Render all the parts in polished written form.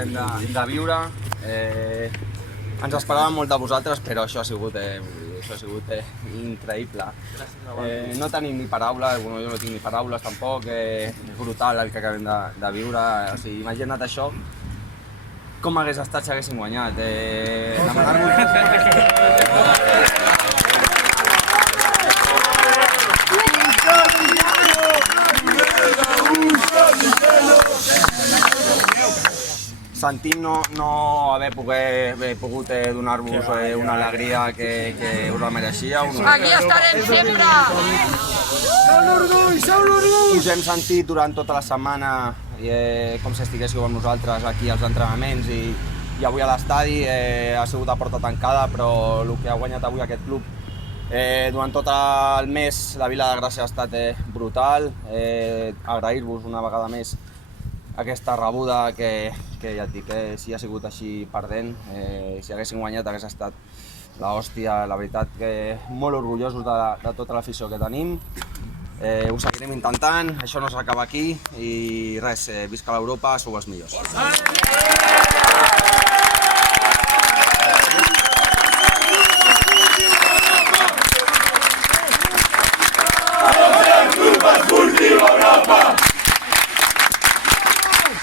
acabem de viure. Ens esperàvem molt de vosaltres, però això ha sigut increïble. No tenim ni paraules, jo no tinc ni paraules tampoc, és brutal el que acabem de viure. O sigui, imagina't això, com hagués estat si haguéssim guanyat. Sentim no haver pogut donar-vos una alegria que us la mereixíeu. Aquí estarem sempre! Us hem sentit durant tota la setmana com si estiguéssiu amb nosaltres aquí als entrenaments i avui a l'estadi. Ha sigut a porta tancada, però el que ha guanyat avui aquest club durant tot el mes la Vila de Gràcia ha estat brutal. Agrair-vos una vegada més aquesta rebuda que ja et dic, si ha sigut així perdent, si haguéssim guanyat hagués estat l'hòstia. La veritat que molt orgullosos de tota l'afició que tenim. Ho seguirem intentant, això no s'acaba aquí i res, visca l'Europa, sou els millors.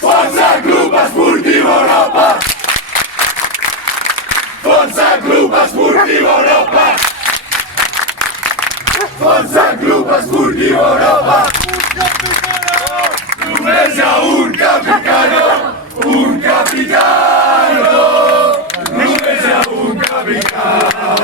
Força Club Esportiu Europa! Força Club Esportiu Europa! Força Club Esportiu Europa! Només hi ha un capitano! Un capitano! Només hi ha un capitano!